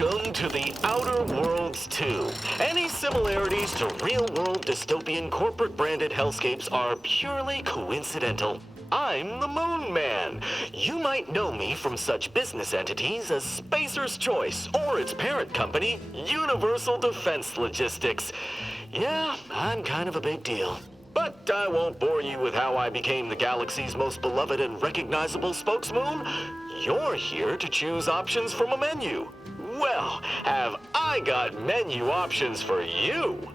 Welcome to the Outer Worlds 2. Any similarities to real-world dystopian corporate-branded hellscapes are purely coincidental. I'm the Moon Man. You might know me from such business entities as Spacer's Choice or its parent company, Universal Defense Logistics. Yeah, I'm kind of a big deal. But I won't bore you with how I became the galaxy's most beloved and recognizable spokesmoon. You're here to choose options from a menu. Well, have I got menu options for you?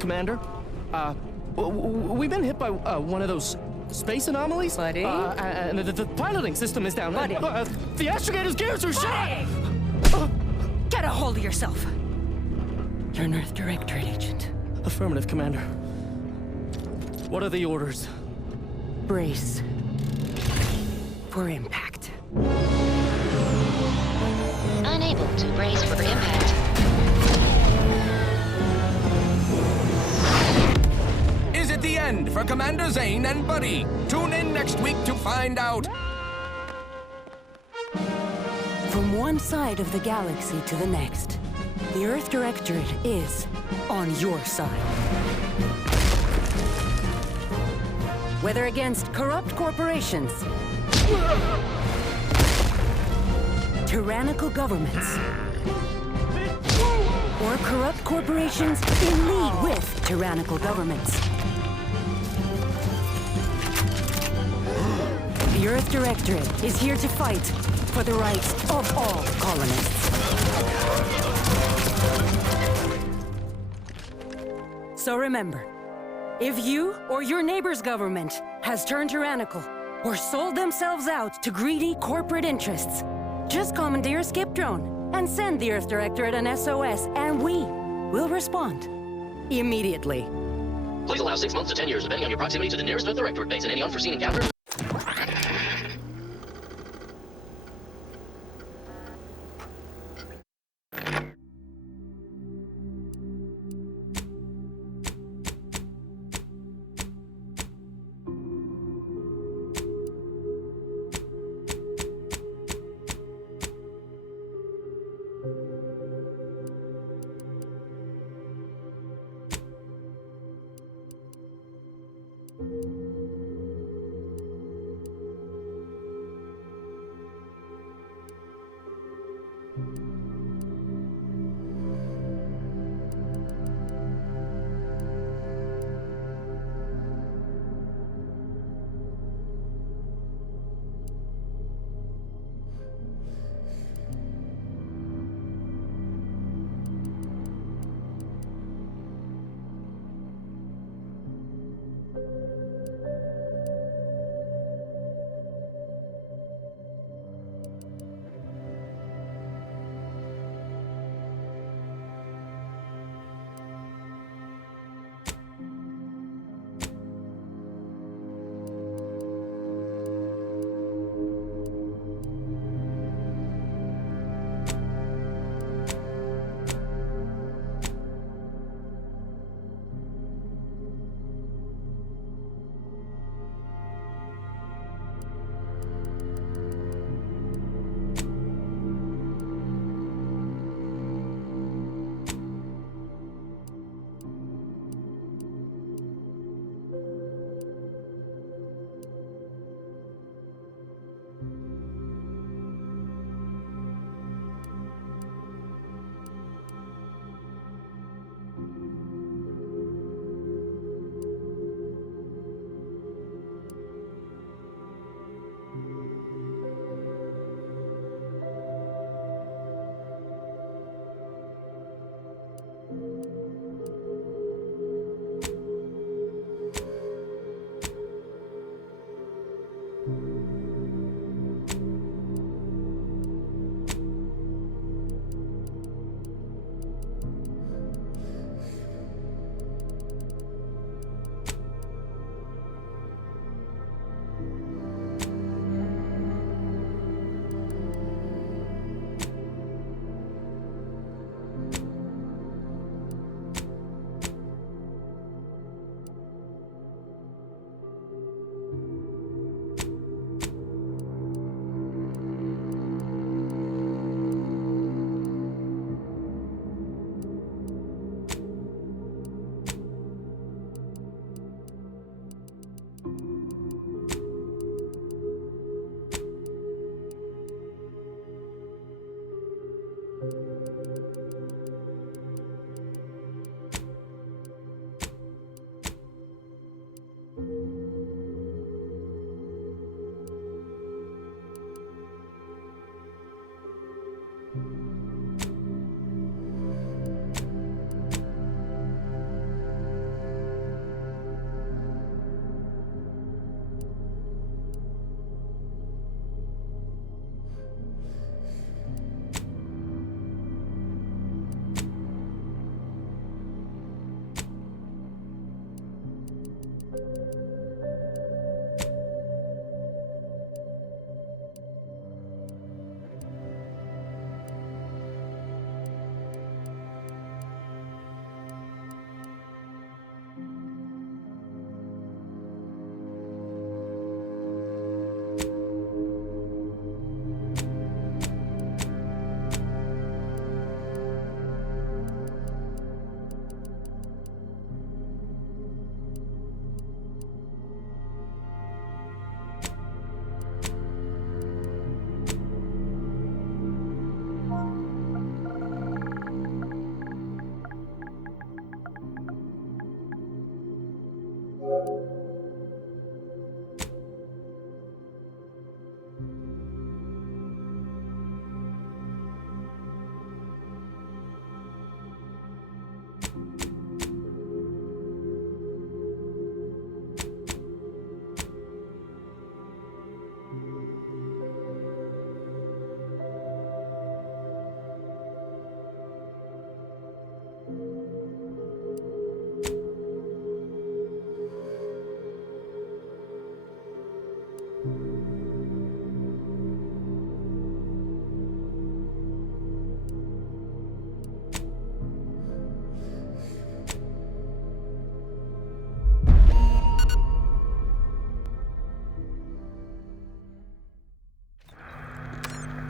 Commander, we've been hit by one of those space anomalies. Buddy? And the piloting system is down. Buddy? The astrogator's gears are shot! Get a hold of yourself. You're an Earth Directorate agent. Affirmative, Commander. What are the orders? Brace for impact. Unable to brace for impact. Is it the end for Commander Zane and Buddy? Tune in next week to find out. From one side of the galaxy to the next, the Earth Directorate is on your side. Whether against corrupt corporations, tyrannical governments, or corrupt corporations in league with tyrannical governments. The Earth Directorate is here to fight for the rights of all colonists. So remember, if you or your neighbor's government has turned tyrannical or sold themselves out to greedy corporate interests, just commandeer a skip drone and send the Earth Directorate an SOS, and we will respond immediately. Please allow 6 months to 10 years, depending on your proximity to the nearest Earth Directorate base and any unforeseen encounters.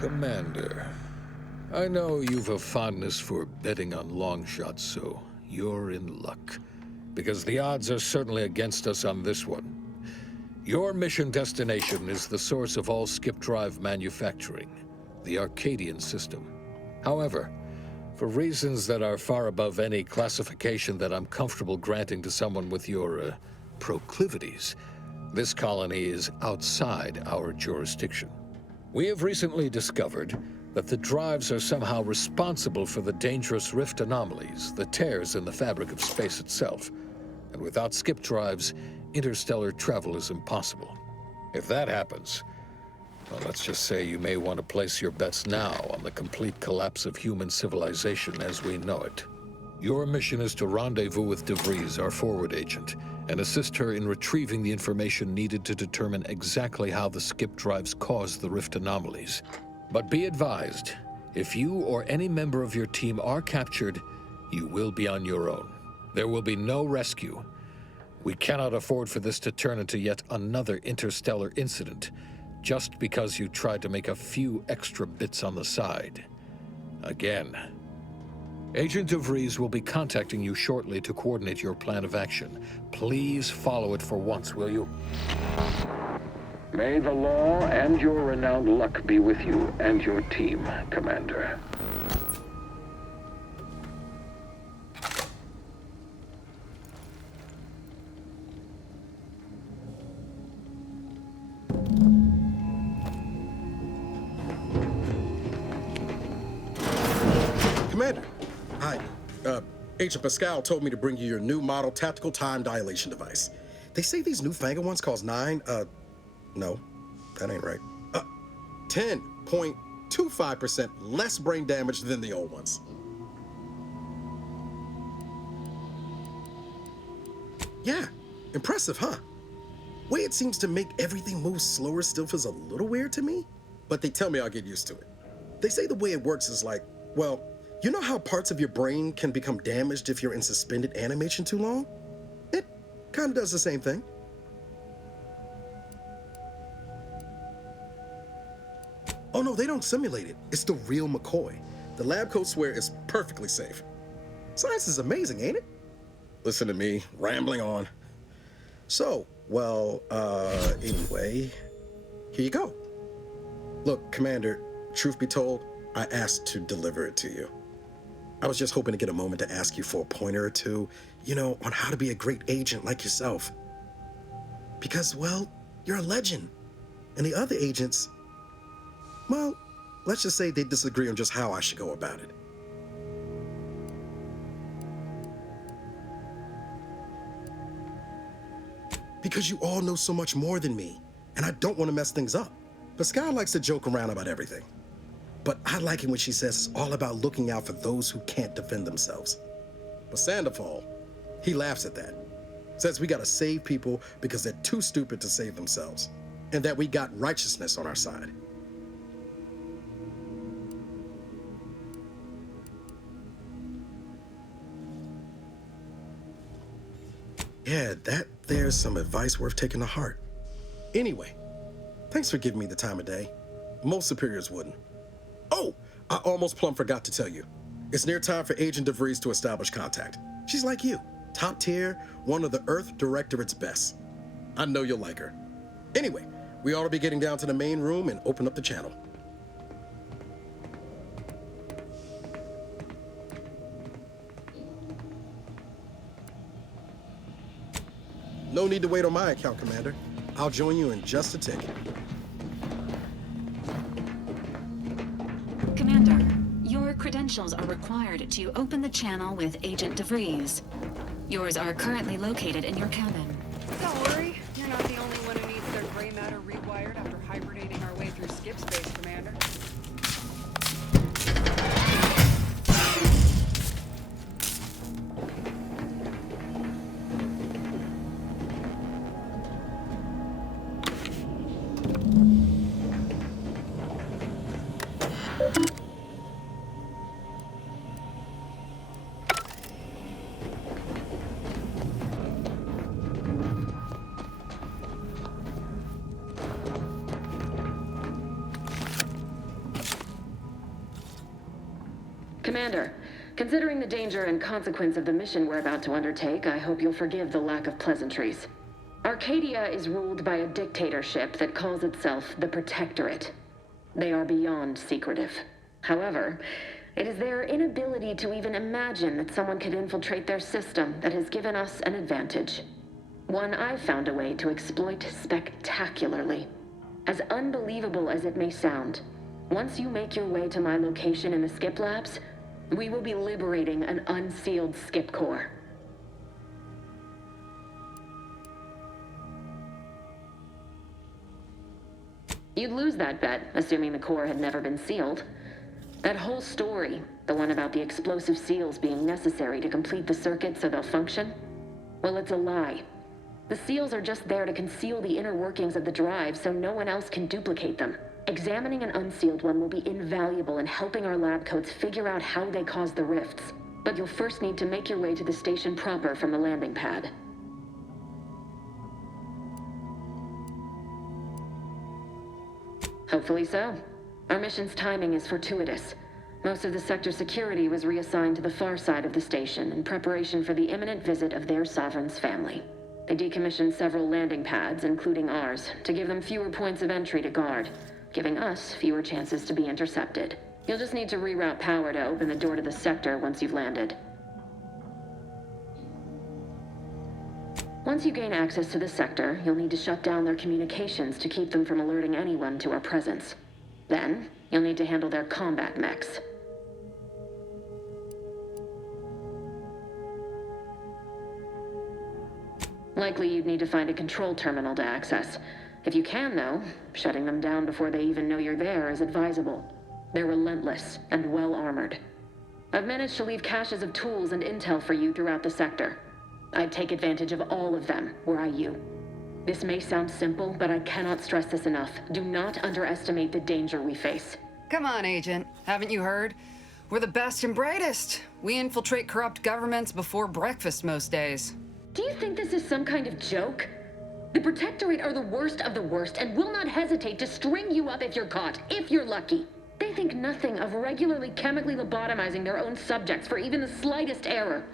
Commander, I know you've a fondness for betting on long shots, so you're in luck. Because the odds are certainly against us on this one. Your mission destination is the source of all skip drive manufacturing, the Arcadian system. However, for reasons that are far above any classification that I'm comfortable granting to someone with your proclivities, this colony is outside our jurisdiction. We have recently discovered that the drives are somehow responsible for the dangerous rift anomalies, the tears in the fabric of space itself. And without skip drives, interstellar travel is impossible. If that happens, well, let's just say you may want to place your bets now on the complete collapse of human civilization as we know it. Your mission is to rendezvous with DeVries, our forward agent, and assist her in retrieving the information needed to determine exactly how the skip drives caused the rift anomalies. But be advised, if you or any member of your team are captured, you will be on your own. There will be no rescue. We cannot afford for this to turn into yet another interstellar incident, just because you tried to make a few extra bits on the side. Again. Agent DeVries will be contacting you shortly to coordinate your plan of action. Please follow it for once, will you? May the law and your renowned luck be with you and your team, Commander. Commander, hi. Agent Pascal told me to bring you your new model tactical time dilation device. They say these newfangled ones cost no, that ain't right. 10.25% less brain damage than the old ones. Yeah, impressive, huh? Way it seems to make everything move slower still feels a little weird to me, but they tell me I'll get used to it. They say the way it works is like, well, you know how parts of your brain can become damaged if you're in suspended animation too long? It kind of does the same thing. Oh no, they don't simulate it. It's the real McCoy. The lab coats swear it's perfectly safe. Science is amazing, ain't it? Listen to me, rambling on. So, well, anyway, here you go. Look, Commander, truth be told, I asked to deliver it to you. I was just hoping to get a moment to ask you for a pointer or two, you know, on how to be a great agent like yourself. Because, well, you're a legend. And the other agents, well, let's just say they disagree on just how I should go about it. Because you all know so much more than me, and I don't want to mess things up. Pascal likes to joke around about everything. But I like it when she says it's all about looking out for those who can't defend themselves. But Sandoval, he laughs at that. Says we gotta save people because they're too stupid to save themselves. And that we got righteousness on our side. Yeah, there's some advice worth taking to heart. Anyway, thanks for giving me the time of day. Most superiors wouldn't. Oh, I almost plumb forgot to tell you. It's near time for Agent DeVries to establish contact. She's like you, top tier, one of the Earth Directorate's best. I know you'll like her. Anyway, we ought to be getting down to the main room and open up the channel. No need to wait on my account, Commander. I'll join you in just a tick. Commander, your credentials are required to open the channel with Agent DeVries. Yours are currently located in your cabin. Don't worry, you're not the only one who needs their gray matter rewired after hibernating our way through skip space, Commander. Commander, considering the danger and consequence of the mission we're about to undertake, I hope you'll forgive the lack of pleasantries. Arcadia is ruled by a dictatorship that calls itself the Protectorate. They are beyond secretive. However, it is their inability to even imagine that someone could infiltrate their system that has given us an advantage. One I've found a way to exploit spectacularly. As unbelievable as it may sound, once you make your way to my location in the Skip Labs, we will be liberating an unsealed Skip core. You'd lose that bet, assuming the core had never been sealed. That whole story, the one about the explosive seals being necessary to complete the circuit so they'll function, well, it's a lie. The seals are just there to conceal the inner workings of the drive so no one else can duplicate them. Examining an unsealed one will be invaluable in helping our lab coats figure out how they cause the rifts. But you'll first need to make your way to the station proper from the landing pad. Hopefully so. Our mission's timing is fortuitous. Most of the sector security was reassigned to the far side of the station in preparation for the imminent visit of their sovereign's family. They decommissioned several landing pads, including ours, to give them fewer points of entry to guard, giving us fewer chances to be intercepted. You'll just need to reroute power to open the door to the sector once you've landed. Once you gain access to the sector, you'll need to shut down their communications to keep them from alerting anyone to our presence. Then, you'll need to handle their combat mechs. Likely you'd need to find a control terminal to access. If you can, though, shutting them down before they even know you're there is advisable. They're relentless and well-armored. I've managed to leave caches of tools and intel for you throughout the sector. I'd take advantage of all of them, were I you. This may sound simple, but I cannot stress this enough. Do not underestimate the danger we face. Come on, Agent. Haven't you heard? We're the best and brightest. We infiltrate corrupt governments before breakfast most days. Do you think this is some kind of joke? The Protectorate are the worst of the worst and will not hesitate to string you up if you're caught, if you're lucky. They think nothing of regularly chemically lobotomizing their own subjects for even the slightest error.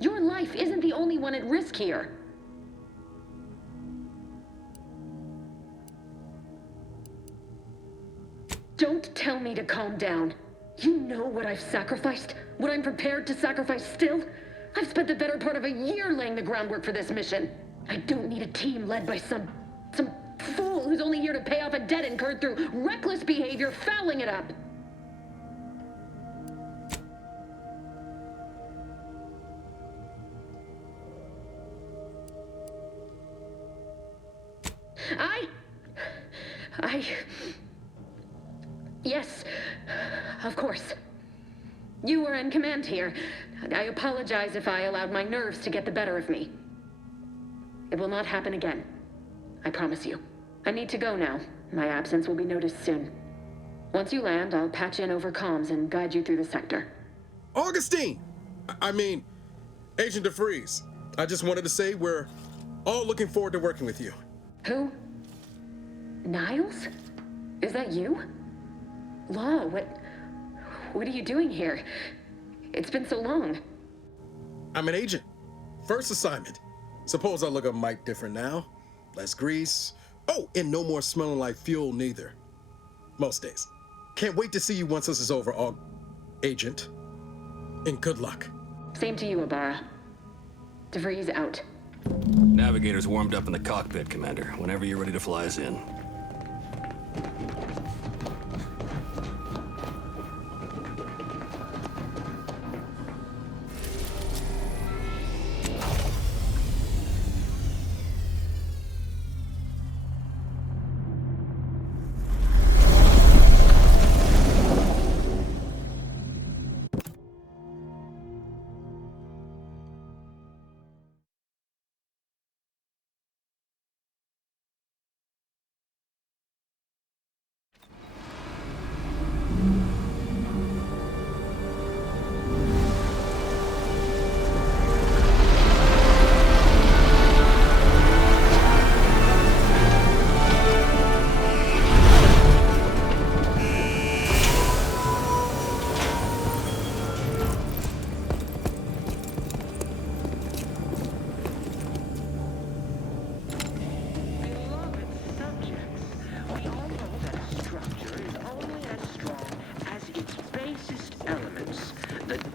Your life isn't the only one at risk here. Don't tell me to calm down. You know what I've sacrificed? What I'm prepared to sacrifice still? I've spent the better part of a year laying the groundwork for this mission. I don't need a team led by some fool who's only here to pay off a debt incurred through reckless behavior, fouling it up. Yes, of course. You were in command here. I apologize if I allowed my nerves to get the better of me. It will not happen again. I promise you. I need to go now. My absence will be noticed soon. Once you land, I'll patch in over comms and guide you through the sector. Augustine! I mean, Agent DeFreeze. I just wanted to say we're all looking forward to working with you. Who? Niles? Is that you? Law, what are you doing here? It's been so long. I'm an agent. First assignment. Suppose I look a mite different now. Less grease. Oh, and no more smelling like fuel neither. Most days. Can't wait to see you once this is over, Agent. And good luck. Same to you, Ibarra. DeVries out. Navigator's warmed up in the cockpit, Commander. Whenever you're ready to fly us in.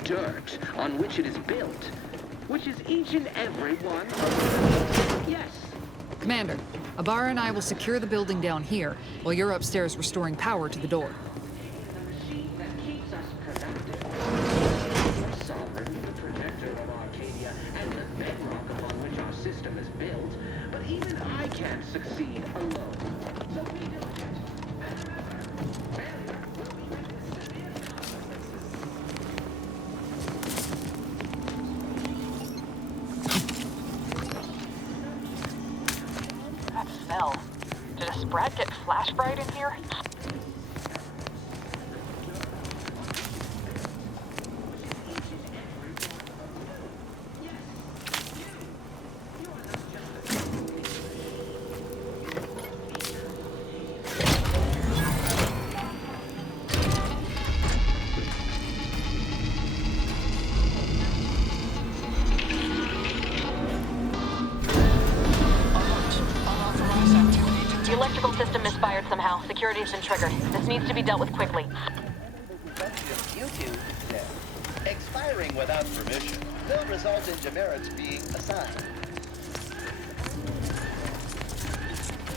dirt on which it is built, which is each and every one. Yes. Commander, Ibarra and I will secure the building down here, while you're upstairs restoring power to the door. System is built, but even I can't succeed alone. So be diligent. That smell. Did a sprat get flash fried in here? The electrical system misfired somehow. Security has been triggered. This needs to be dealt with quickly. YouTube there. Expiring without permission will result in demerits being assigned.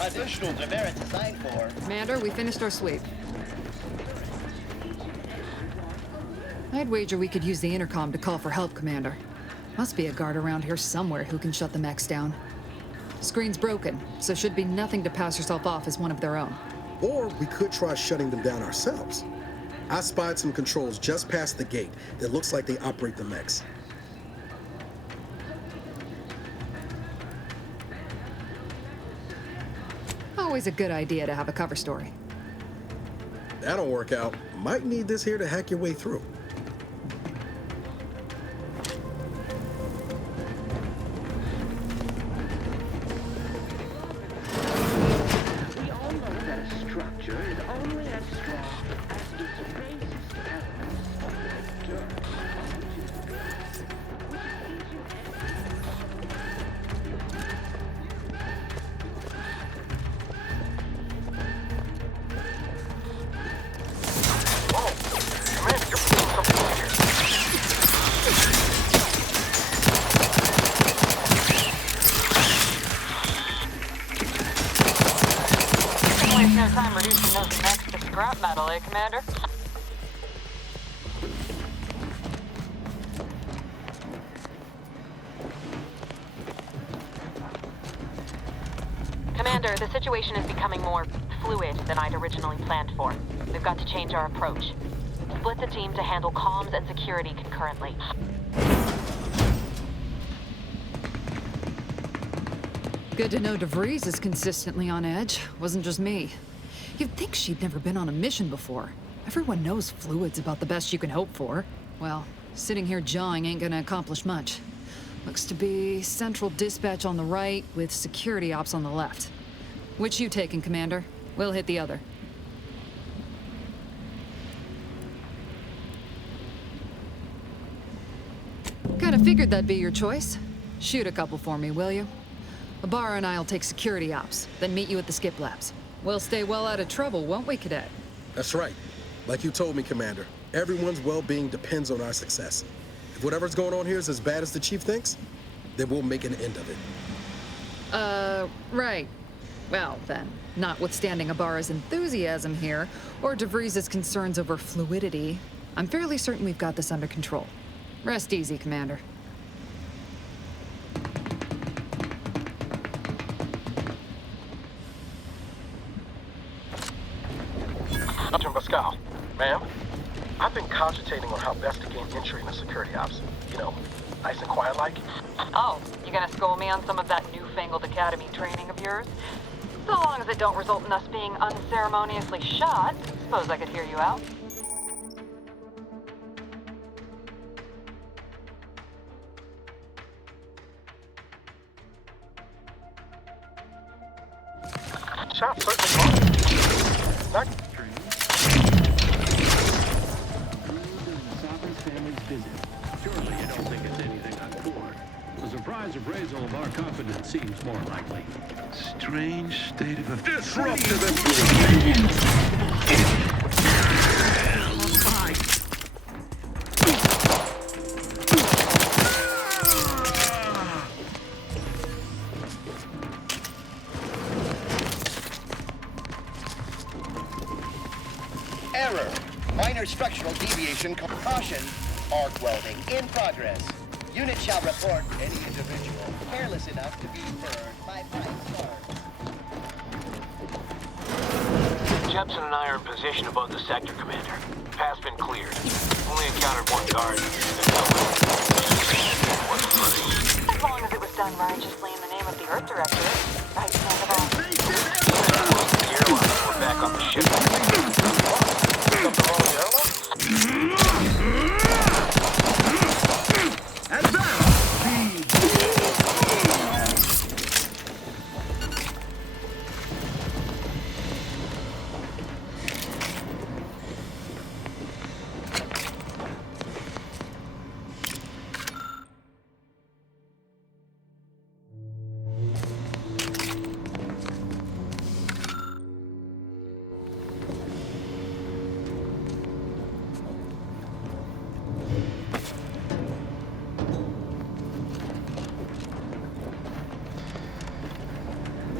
Additional demerits assigned for... Commander, we finished our sweep. I'd wager we could use the intercom to call for help, Commander. Must be a guard around here somewhere who can shut the mechs down. Screen's broken, so should be nothing to pass yourself off as one of their own. Or we could try shutting them down ourselves. I spied some controls just past the gate that looks like they operate the mechs. Always a good idea to have a cover story. That'll work out. Might need this here to hack your way through. No time reducing those mechs to scrap metal, eh, Commander? Commander, the situation is becoming more fluid than I'd originally planned for. We've got to change our approach. Split the team to handle comms and security concurrently. Good to know DeVries is consistently on edge. Wasn't just me. You'd think she'd never been on a mission before. Everyone knows fluid's about the best you can hope for. Well, sitting here jawing ain't gonna accomplish much. Looks to be central dispatch on the right with security ops on the left. Which you taking, Commander? We'll hit the other. Kinda figured that'd be your choice. Shoot a couple for me, will you? Ibarra and I'll take security ops, then meet you at the skip labs. We'll stay well out of trouble, won't we, Cadet? That's right. Like you told me, Commander, everyone's well-being depends on our success. If whatever's going on here is as bad as the Chief thinks, then we'll make an end of it. Right. Well, then, notwithstanding Ibarra's enthusiasm here, or DeVries' concerns over fluidity, I'm fairly certain we've got this under control. Rest easy, Commander. Dr. Pascal, ma'am, I've been cogitating on how best to gain entry into security ops. You know, nice and quiet like. Oh, you gonna school me on some of that newfangled academy training of yours? So long as it don't result in us being unceremoniously shot, suppose I could hear you out. Shot certainly wrong. Surely you don't think it's anything untoward. A surprise appraisal of our confidence seems more likely. Strange state of affairs. Disruptive. Error. Minor structural deviation. Caution. Arc welding in progress. Unit shall report any individual careless enough to be burned by pipe charge. Jepson and I are in position above the sector, Commander. Path's been cleared. Only encountered one guard. As long as it was done righteously in the name of the Earth Directorate. Right, Sandoval? The airline, we're back on the ship. Something wrong with the airline?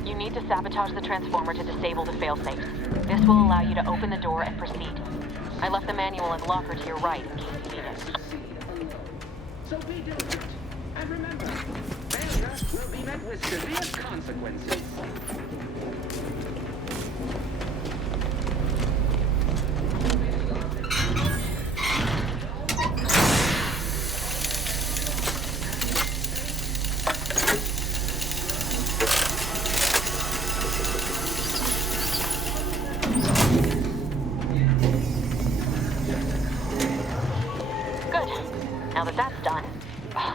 You need to sabotage the transformer to disable the failsafes. This will allow you to open the door and proceed. I left the manual and locker to your right in case you need it. So be diligent. And remember, failure will be met with severe consequences. Now that that's done,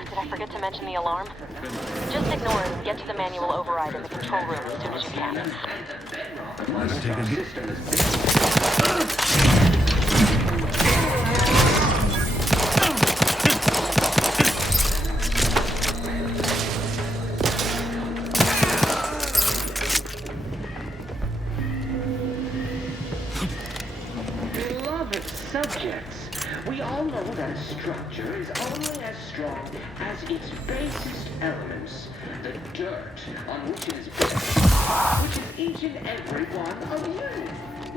did I forget to mention the alarm? Just ignore it and get to the manual override in the control room as soon as you can. Beloved subjects, we all know that a structure is only as strong as its basest elements, the dirt on which it is built, which is each and every one of you.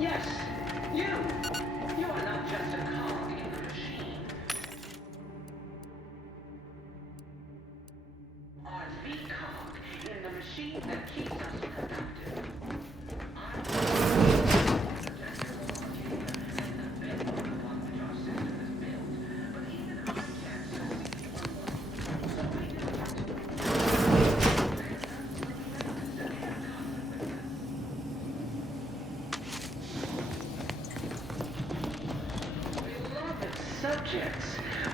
Yes, you. You are not just a cog in the machine. Are the cog in the machine that keeps us productive. Subjects,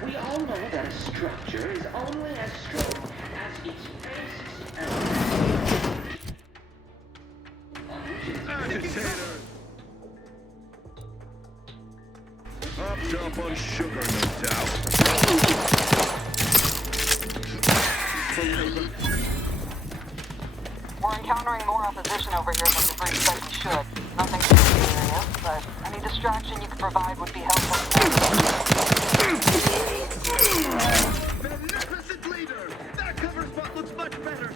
we all know that a structure is only as strong as its basest elements. Agitator! Hopped up on sugar, no doubt. We're encountering more opposition over here than Debris says we should. Nothing too serious, but any distraction you could provide would be helpful. Magnificent leader! That cover spot looks much better!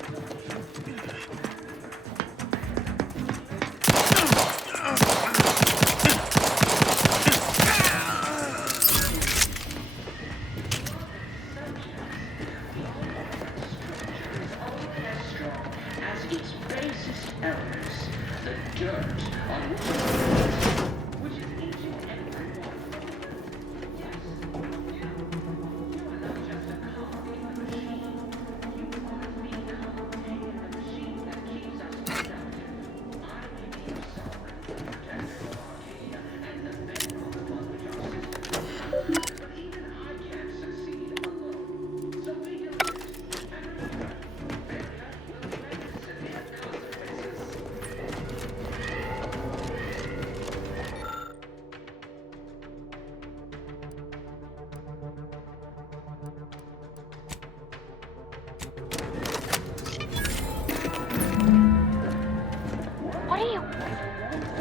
As its basest elements, the dirt on which is each and every one. Yes, you are not just a cog in the machine. You are the cog in the machine that keeps us productive. I may be your sovereign protector of Arcadia and the bedrock upon which our system is built, but even I can't succeed alone. So be diligent and remember, failure will be met with severe consequences. What are you...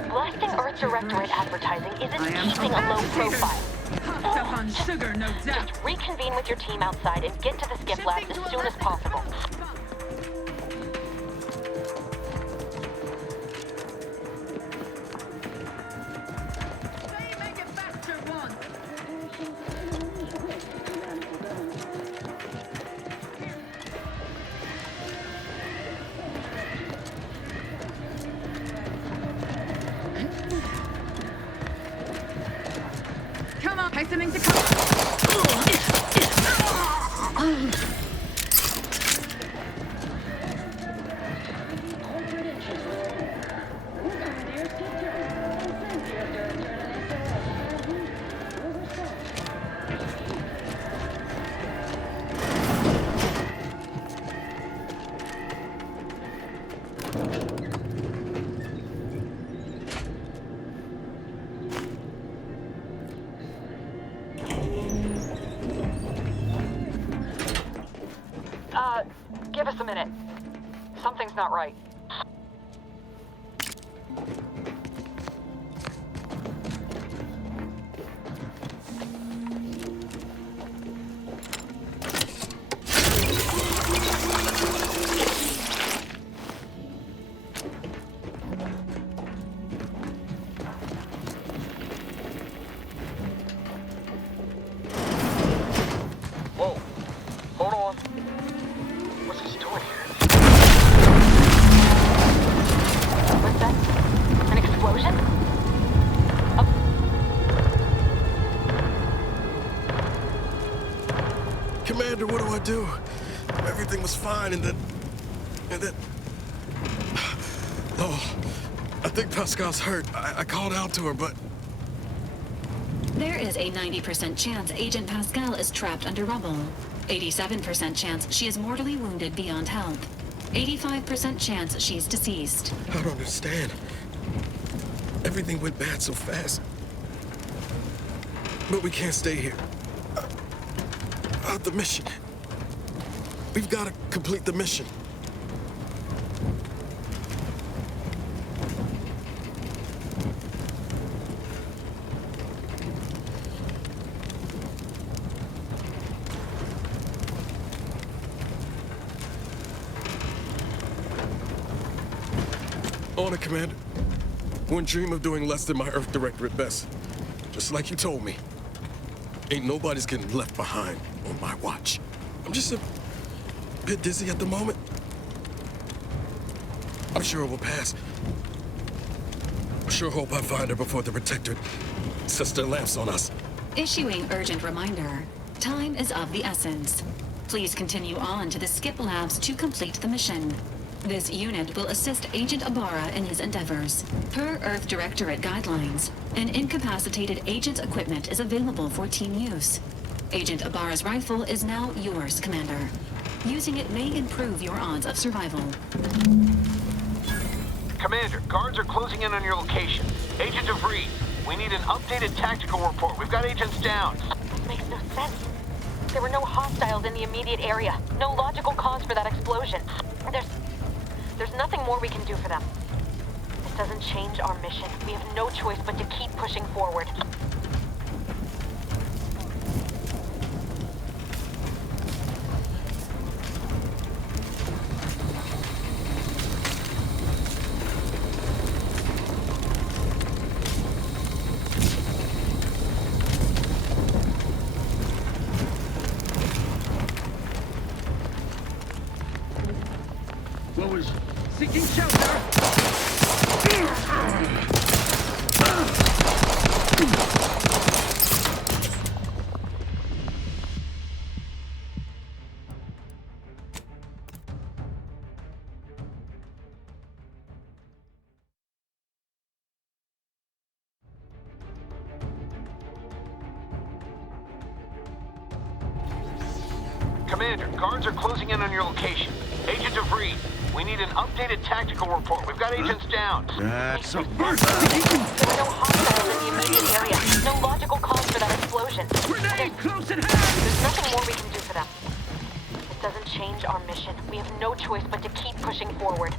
Blasting Earth Directorate advertising isn't keeping a low profile. Puffed up on sugar, no doubt. Just reconvene with your team outside and get to the skip lab as soon as possible. Stay Hastening to cover. Give us a minute. Something's not right. Whoa. Hold on. What's this doing here? What's that? An explosion? Commander, what do I do? Everything was fine, and then... Oh, I think Pascal's hurt. I called out to her, but... There is a 90% chance Agent Pascal is trapped under rubble. 87% chance she is mortally wounded beyond help. 85% chance she's deceased. I don't understand. Everything went bad so fast. But we can't stay here. The mission. We've got to complete the mission. On it, Commander. Wouldn't dream of doing less than my Earth Director at best. Just like you told me. Ain't nobody's getting left behind on my watch. I'm just a bit dizzy at the moment. I'm sure it will pass. I sure hope I find her before the Protectorate sets their lamps on us. Issuing urgent reminder. Time is of the essence. Please continue on to the Skip Labs to complete the mission. This unit will assist Agent Ibarra in his endeavors. Per Earth Directorate guidelines, an incapacitated agent's equipment is available for team use. Agent Ibarra's rifle is now yours, Commander. Using it may improve your odds of survival. Commander, guards are closing in on your location. Agent DeVries, we need an updated tactical report. We've got agents down. This makes no sense. There were no hostiles in the immediate area. No logical cause for that explosion. There's nothing more we can do for them. This doesn't change our mission. We have no choice but to keep pushing forward. What was seeking shelter? Commander, guards are closing in on your location. Agent DeVries, we need an updated tactical report. We've got agents down. That's a There were no hostiles in the immediate area. No logical cause for that explosion. Grenade close at hand! There's nothing more we can do for them. This doesn't change our mission. We have no choice but to keep pushing forward.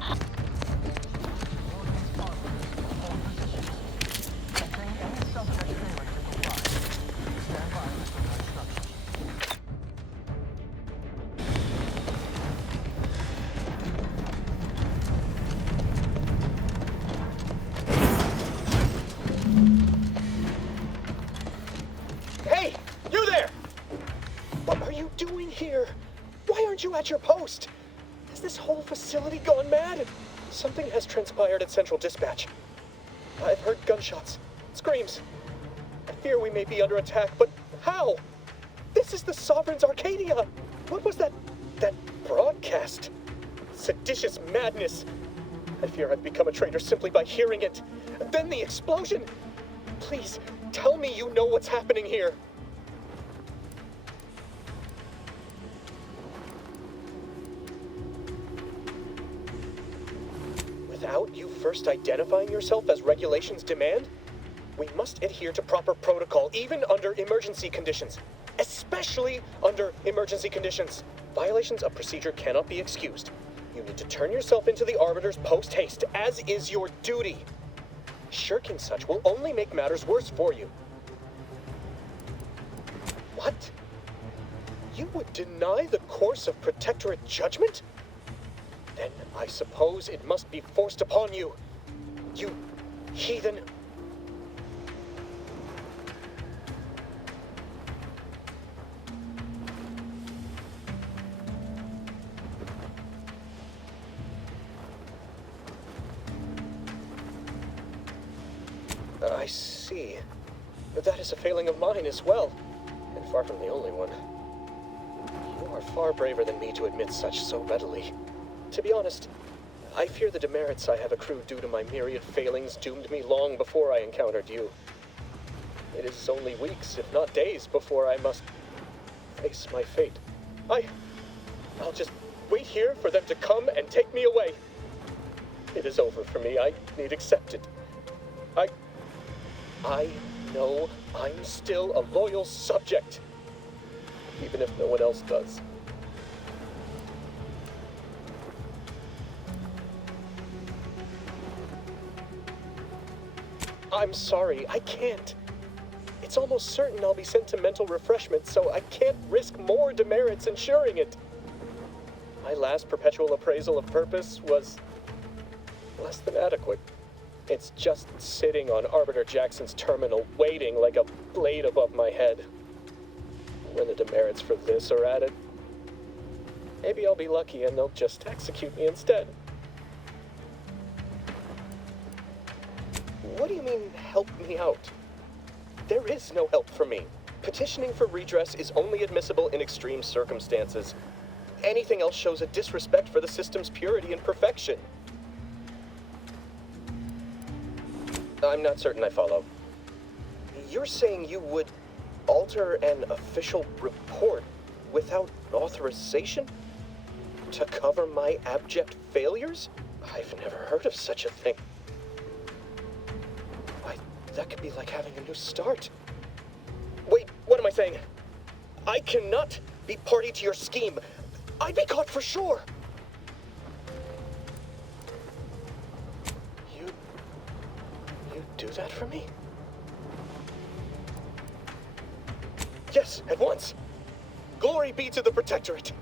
Hey, you there! What are you doing here? Why aren't you at your post? Has this whole facility gone mad? Something has transpired at Central Dispatch. I've heard gunshots, screams. I fear we may be under attack, but how? This is the Sovereign's Arcadia! What was that broadcast? Seditious madness! I fear I've become a traitor simply by hearing it. Then the explosion! Please, tell me you know what's happening here. Without you first identifying yourself as regulations demand, we must adhere to proper protocol, even under emergency conditions. Especially under emergency conditions. Violations of procedure cannot be excused. You need to turn yourself into the Arbiters post-haste, as is your duty. Shirking such will only make matters worse for you. What? You would deny the course of Protectorate judgment? Then I suppose it must be forced upon you. You heathen. I see. That is a failing of mine as well, and far from the only one. You are far braver than me to admit such so readily. To be honest, I fear the demerits I have accrued due to my myriad failings doomed me long before I encountered you. It is only weeks, if not days, before I must face my fate. I'll just wait here for them to come and take me away. It is over for me. I need accept it. I know I'm still a loyal subject, even if no one else does. I'm sorry, I can't. It's almost certain I'll be sent to mental refreshment, so I can't risk more demerits ensuring it. My last perpetual appraisal of purpose was less than adequate. It's just sitting on Arbiter Jackson's terminal, waiting like a blade above my head. When the demerits for this are added, maybe I'll be lucky and they'll just execute me instead. What do you mean, help me out? There is no help for me. Petitioning for redress is only admissible in extreme circumstances. Anything else shows a disrespect for the system's purity and perfection. I'm not certain I follow. You're saying you would alter an official report without authorization? To cover my abject failures? I've never heard of such a thing. Why, that could be like having a new start. Wait, what am I saying? I cannot be party to your scheme. I'd be caught for sure. Do that for me? Yes, at once. Glory be to the Protectorate.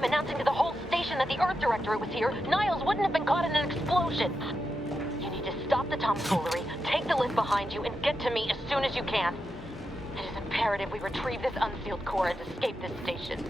Announcing to the whole station that the Earth Directorate was here, Niles wouldn't have been caught in an explosion. You need to stop the tomfoolery, take the lift behind you, and get to me as soon as you can. It is imperative we retrieve this unsealed core and escape this station.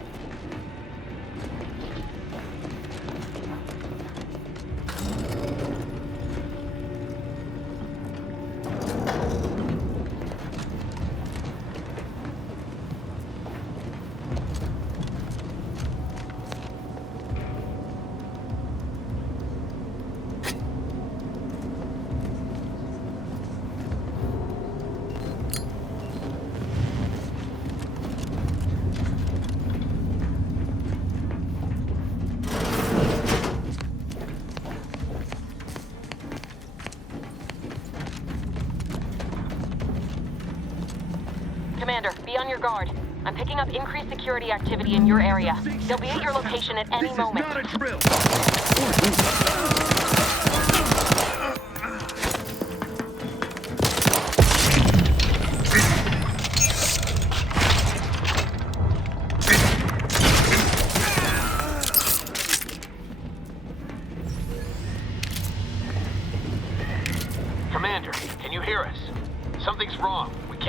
Commander, be on your guard. I'm picking up increased security activity in your area. They'll be at your location at any moment. This is not a drill!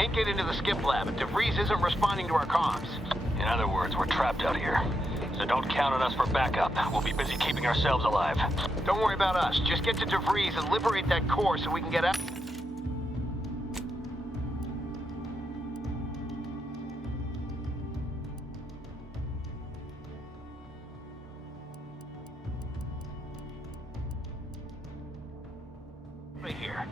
can't get into the skip lab. DeVries isn't responding to our comms. In other words, we're trapped out here. So don't count on us for backup. We'll be busy keeping ourselves alive. Don't worry about us. Just get to DeVries and liberate that core so we can get out. Right here.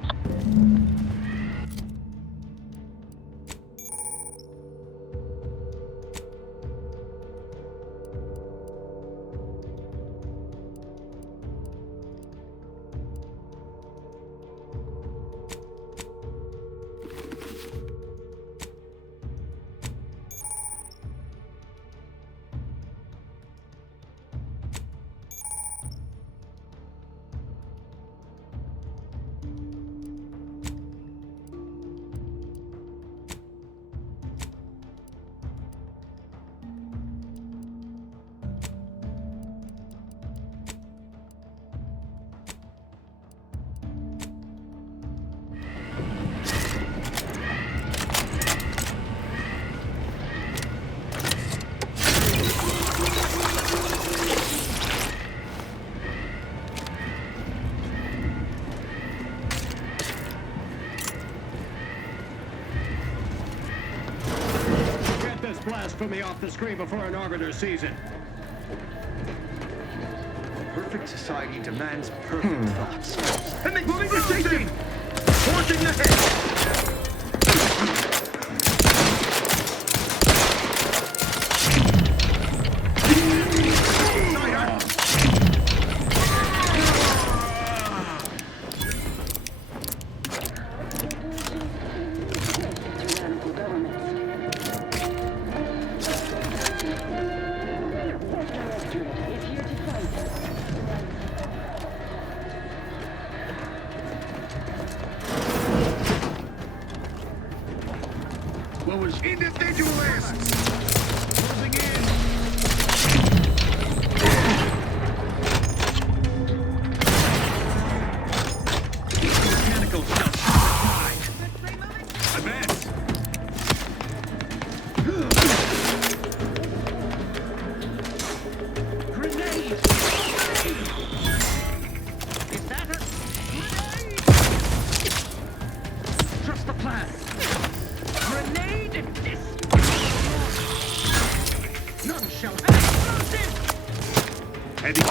Blast put me off the screen before an arbiter sees it. Perfect society demands perfect thoughts. Enemy moving to station! Forcing the hit! What was individualists? Closing in. Mechanical stuff. Advance. Grenade. Is that a grenade? Trust the plan. Grenade! None shall explosive! Heading.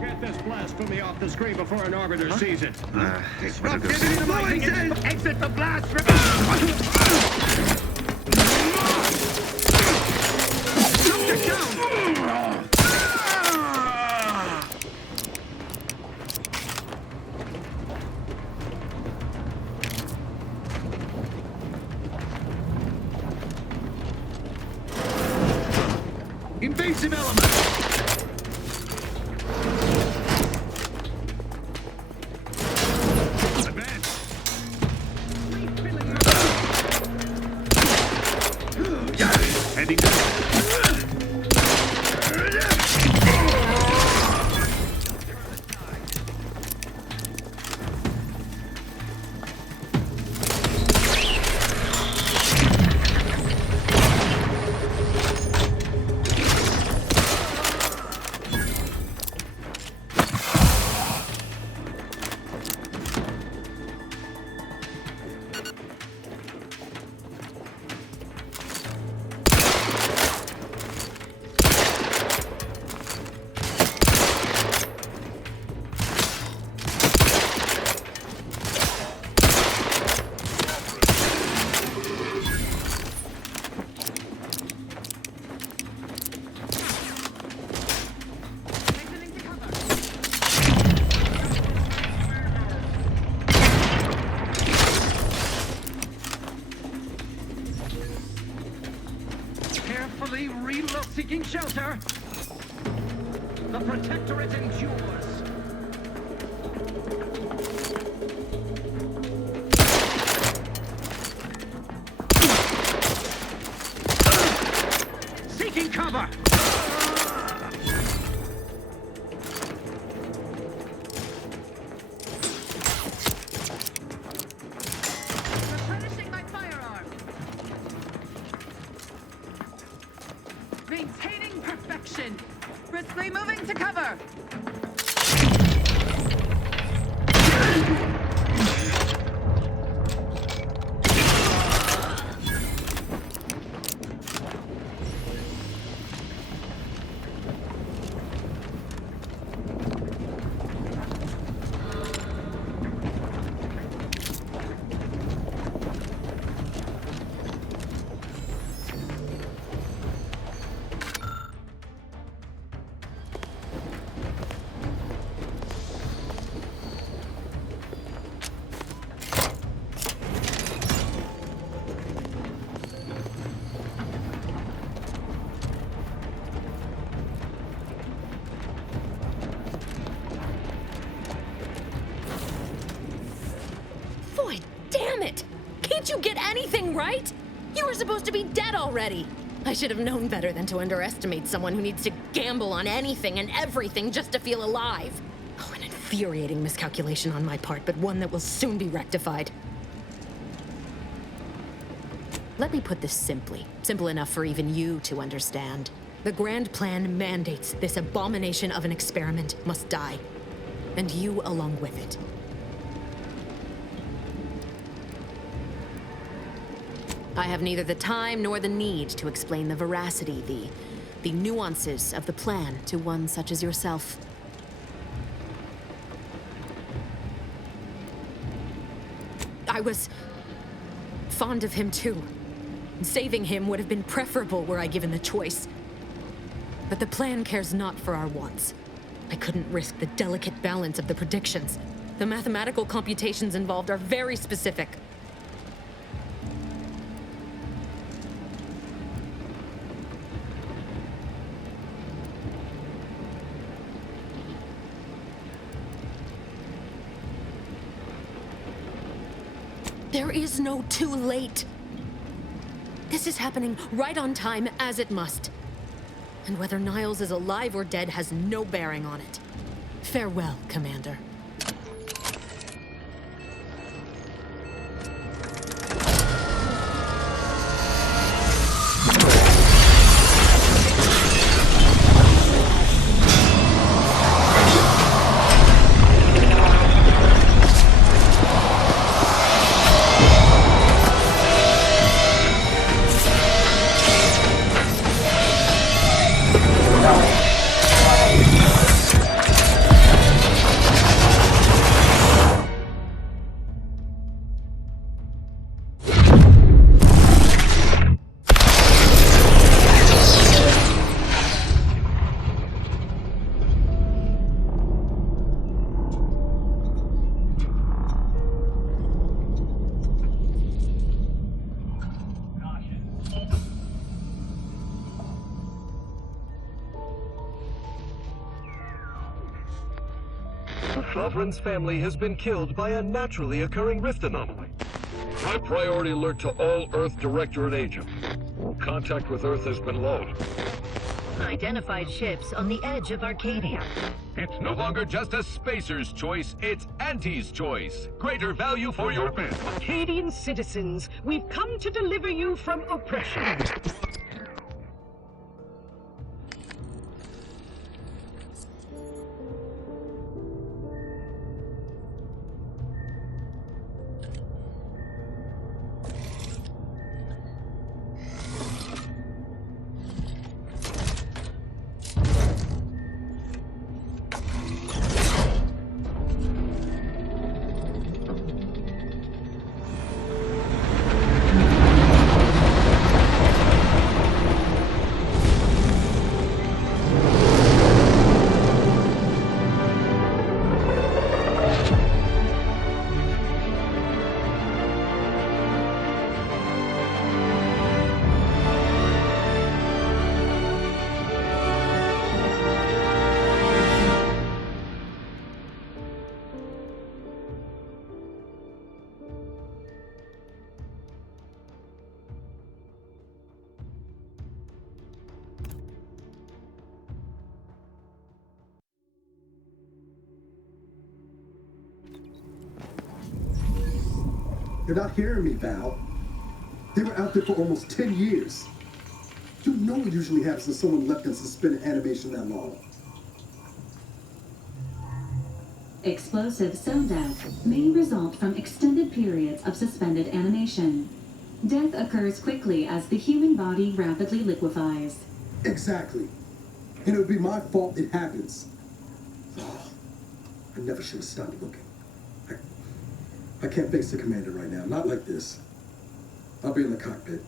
Get this blast put me off the screen before an arbiter sees it. Exit the blast! Invasive element! Heading seeking shelter. The Protectorate endures. Seeking cover. Replenishing my firearm. Maintaining perfection. Briskly moving to cover. Boy, damn it! Can't you get anything right? You were supposed to be dead already. I should have known better than to underestimate someone who needs to gamble on anything and everything just to feel alive. Oh, an infuriating miscalculation on my part, but one that will soon be rectified. Let me put this simply. Simple enough for even you to understand. The grand plan mandates this abomination of an experiment must die. And you along with it. I have neither the time nor the need to explain the veracity, the nuances of the plan to one such as yourself. I was fond of him too. Saving him would have been preferable were I given the choice. But the plan cares not for our wants. I couldn't risk the delicate balance of the predictions. The mathematical computations involved are very specific. There is no too late. This is happening right on time, as it must. And whether Niles is alive or dead has no bearing on it. Farewell, Commander. Lovren's family has been killed by a naturally occurring rift anomaly. High priority alert to all Earth Directorate agents. Contact with Earth has been low. Identified ships on the edge of Arcadia. It's no longer just a spacer's choice, it's Auntie's choice. Greater value for your men. Arcadian citizens, we've come to deliver you from oppression. You're not hearing me, Val. They were out there for almost 10 years. You know what usually happens when someone left in suspended animation that long. Explosive cell death may result from extended periods of suspended animation. Death occurs quickly as the human body rapidly liquefies. Exactly. And it would be my fault it happens. Oh, I never should have stopped looking. I can't face the commander right now. Not like this. I'll be in the cockpit.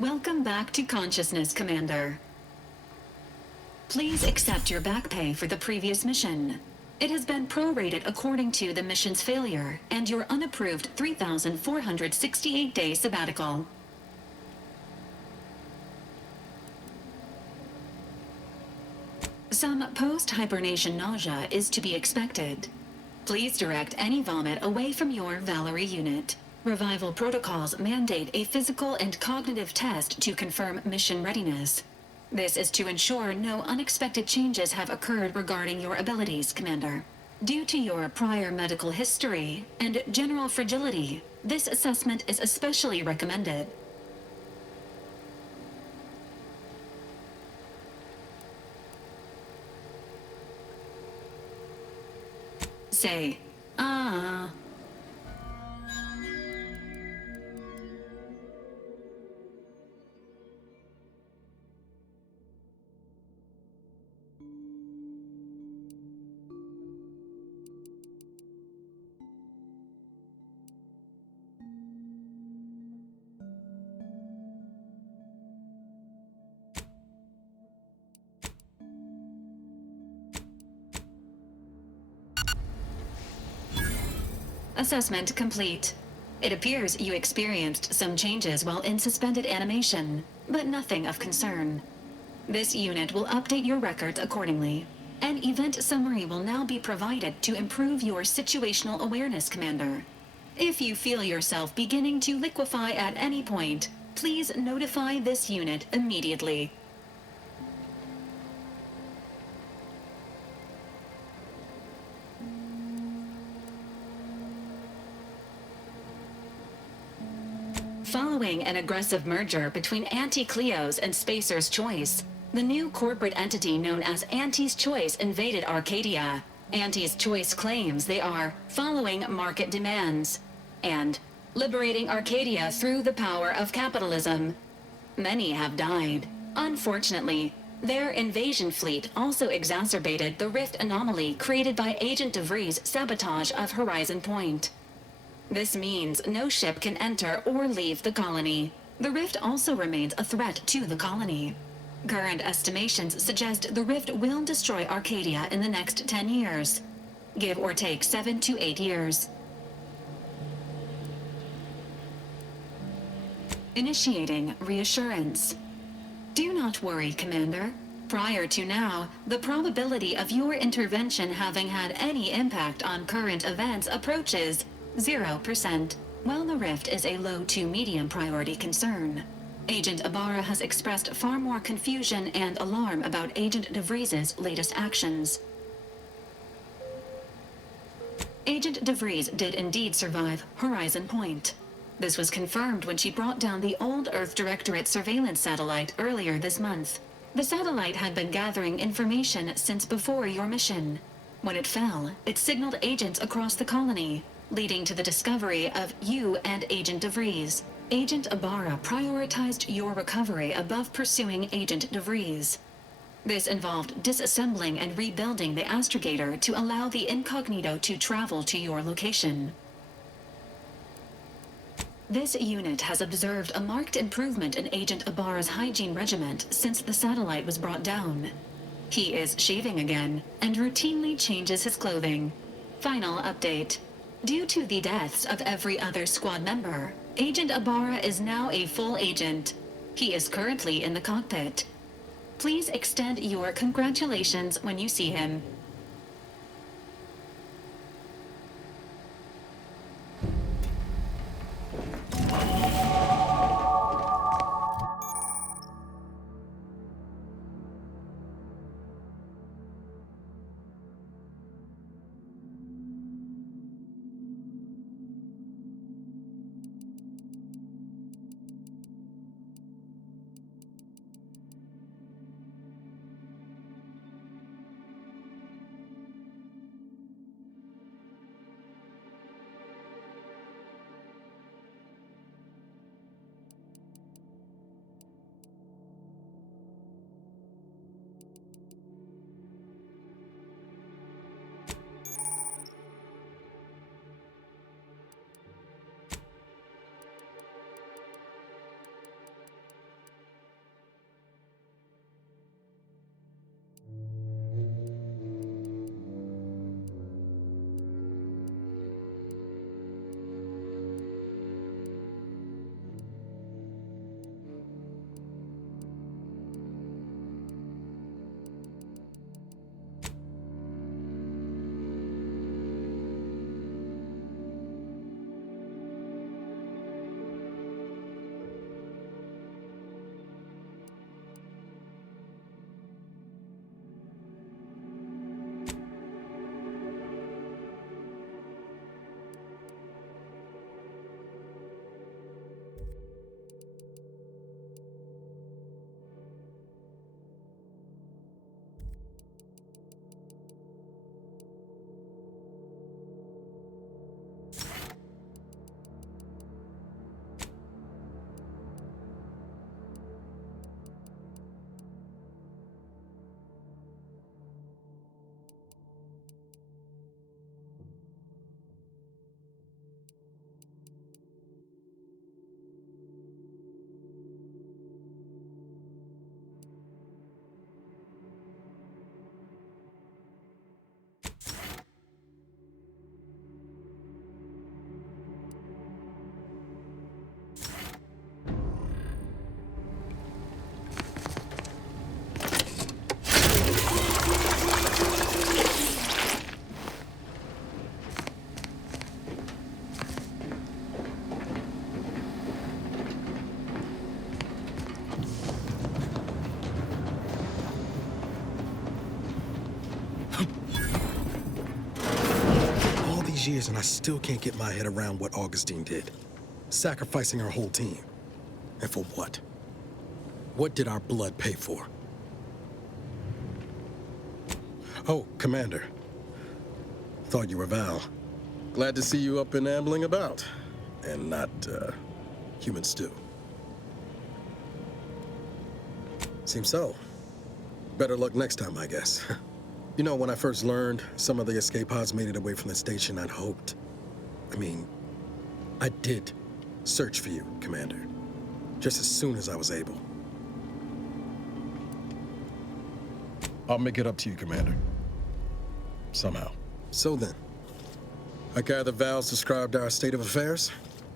Welcome back to consciousness, Commander. Please accept your back pay for the previous mission. It has been prorated according to the mission's failure and your unapproved 3,468-day sabbatical. Some post-hibernation nausea is to be expected. Please direct any vomit away from your Valerie unit. Revival protocols mandate a physical and cognitive test to confirm mission readiness. This is to ensure no unexpected changes have occurred regarding your abilities, Commander. Due to your prior medical history and general fragility, this assessment is especially recommended. Say, ah. Assessment complete. It appears you experienced some changes while in suspended animation, but nothing of concern. This unit will update your records accordingly. An event summary will now be provided to improve your situational awareness, Commander. If you feel yourself beginning to liquefy at any point, please notify this unit immediately. Following an aggressive merger between Anti-Cleo's and Spacer's Choice, the new corporate entity known as Anti's Choice invaded Arcadia. Anti's Choice claims they are following market demands and liberating Arcadia through the power of capitalism. Many have died. Unfortunately, their invasion fleet also exacerbated the rift anomaly created by Agent DeVries' sabotage of Horizon Point. This means no ship can enter or leave the colony. The rift also remains a threat to the colony. Current estimations suggest the rift will destroy Arcadia in the next 10 years. Give or take 7 to 8 years. Initiating reassurance. Do not worry, Commander. Prior to now, the probability of your intervention having had any impact on current events approaches 0%, while the rift is a low to medium priority concern. Agent Ibarra has expressed far more confusion and alarm about Agent DeVries' latest actions. Agent DeVries did indeed survive Horizon Point. This was confirmed when she brought down the old Earth Directorate surveillance satellite earlier this month. The satellite had been gathering information since before your mission. When it fell, it signaled agents across the colony, leading to the discovery of you and Agent DeVries. Agent Ibarra prioritized your recovery above pursuing Agent DeVries. This involved disassembling and rebuilding the astrogator to allow the incognito to travel to your location. This unit has observed a marked improvement in Agent Ibarra's hygiene regiment since the satellite was brought down. He is shaving again and routinely changes his clothing. Final update. Due to the deaths of every other squad member, Agent Ibarra is now a full agent. He is currently in the cockpit. Please extend your congratulations when you see him. All these years and I still can't get my head around what Augustine did. Sacrificing her whole team. And for what? What did our blood pay for? Oh, Commander. Thought you were Val. Glad to see you up and ambling about. And not, human stew. Seems so. Better luck next time, I guess. You know, when I first learned some of the escape pods made it away from the station, I'd hoped. I did search for you, Commander. Just as soon as I was able. I'll make it up to you, Commander. Somehow. So then, I gather Val's described our state of affairs?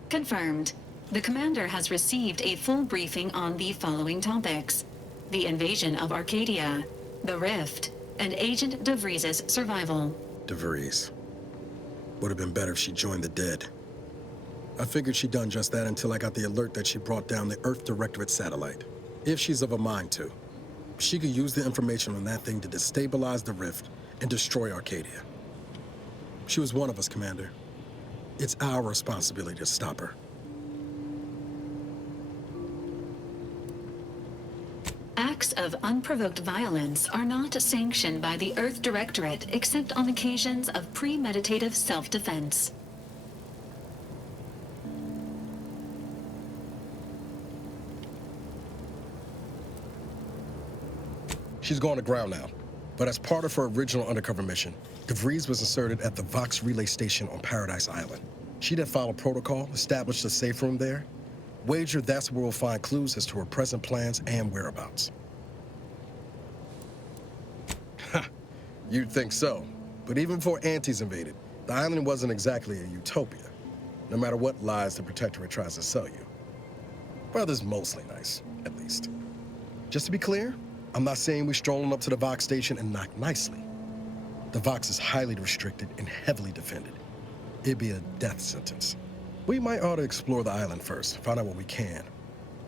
Confirmed. The commander has received a full briefing on the following topics: the invasion of Arcadia, the Rift, and Agent DeVries' survival. DeVries. Would have been better if she joined the dead. I figured she'd done just that until I got the alert that she brought down the Earth Directorate satellite. If she's of a mind to, she could use the information on that thing to destabilize the Rift and destroy Arcadia. She was one of us, Commander. It's our responsibility to stop her. Acts of unprovoked violence are not sanctioned by the Earth Directorate except on occasions of premeditative self-defense. She's going to ground now. But as part of her original undercover mission, DeVries was inserted at the Vox relay station on Paradise Island. She'd have followed protocol, established a safe room there. Wager that's where we'll find clues as to her present plans and whereabouts. You'd think so. But even before Antes invaded, the island wasn't exactly a utopia. No matter what lies the Protectorate tries to sell you. Brother's mostly nice, at least. Just to be clear, I'm not saying we're strolling up to the Vox station and knock nicely. The Vox is highly restricted and heavily defended. It'd be a death sentence. We might ought to explore the island first, find out what we can.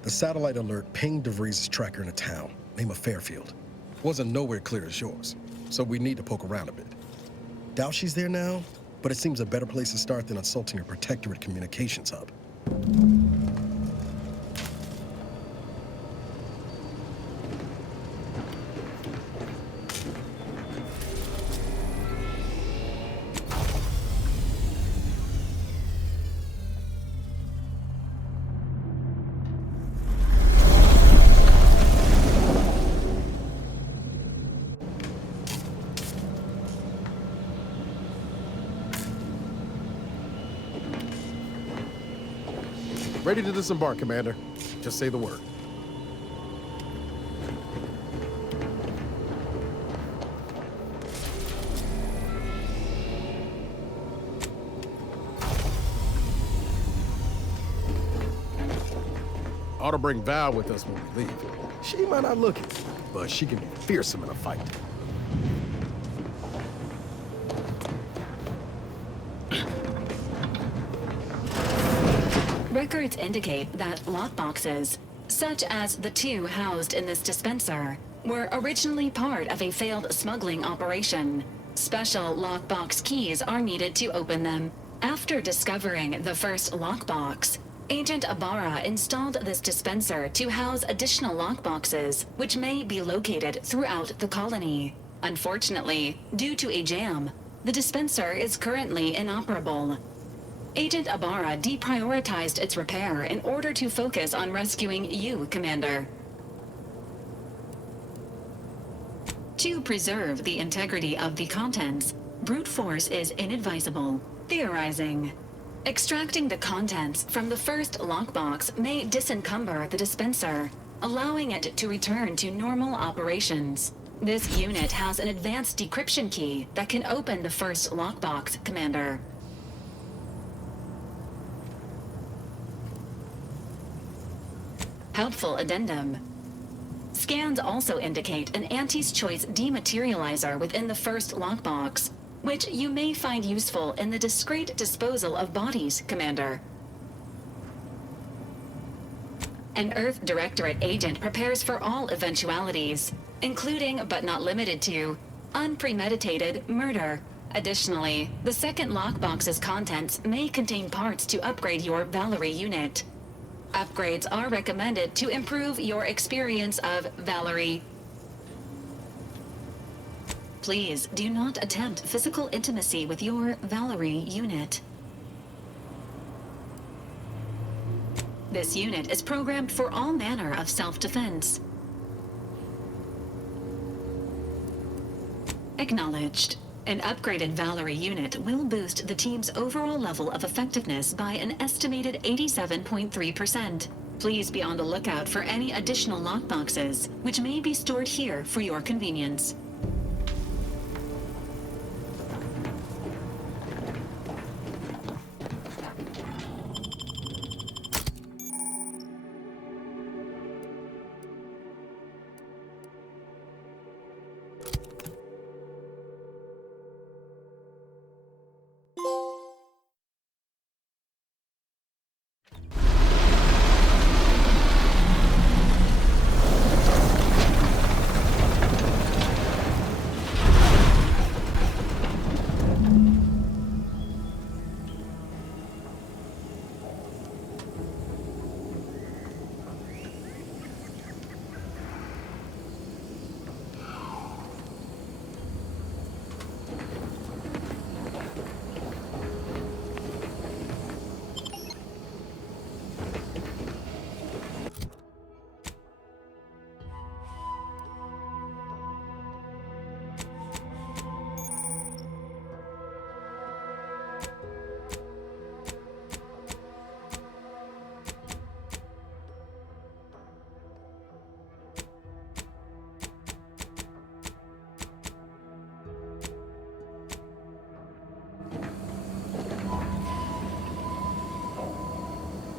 The satellite alert pinged DeVries' tracker in a town, name of Fairfield. Wasn't nowhere clear as yours, so we need to poke around a bit. Doubt she's there now, but it seems a better place to start than assaulting a Protectorate communications hub. Ready to disembark, Commander. Just say the word. Ought to bring Val with us when we leave. She might not look it, but she can be fearsome in a fight. Records indicate that lockboxes, such as the two housed in this dispenser, were originally part of a failed smuggling operation. Special lockbox keys are needed to open them. After discovering the first lockbox, Agent Ibarra installed this dispenser to house additional lockboxes, which may be located throughout the colony. Unfortunately, due to a jam, the dispenser is currently inoperable. Agent Ibarra deprioritized its repair in order to focus on rescuing you, Commander. To preserve the integrity of the contents, brute force is inadvisable. Theorizing. Extracting the contents from the first lockbox may disencumber the dispenser, allowing it to return to normal operations. This unit has an advanced decryption key that can open the first lockbox, Commander. Helpful addendum. Scans also indicate an Antes Choice dematerializer within the first lockbox, which you may find useful in the discreet disposal of bodies, Commander. An Earth Directorate agent prepares for all eventualities, including but not limited to unpremeditated murder. Additionally, the second lockbox's contents may contain parts to upgrade your Valerie unit. Upgrades are recommended to improve your experience of Valerie. Please do not attempt physical intimacy with your Valerie unit. This unit is programmed for all manner of self-defense. Acknowledged. An upgraded Valerie unit will boost the team's overall level of effectiveness by an estimated 87.3%. Please be on the lookout for any additional lockboxes, which may be stored here for your convenience.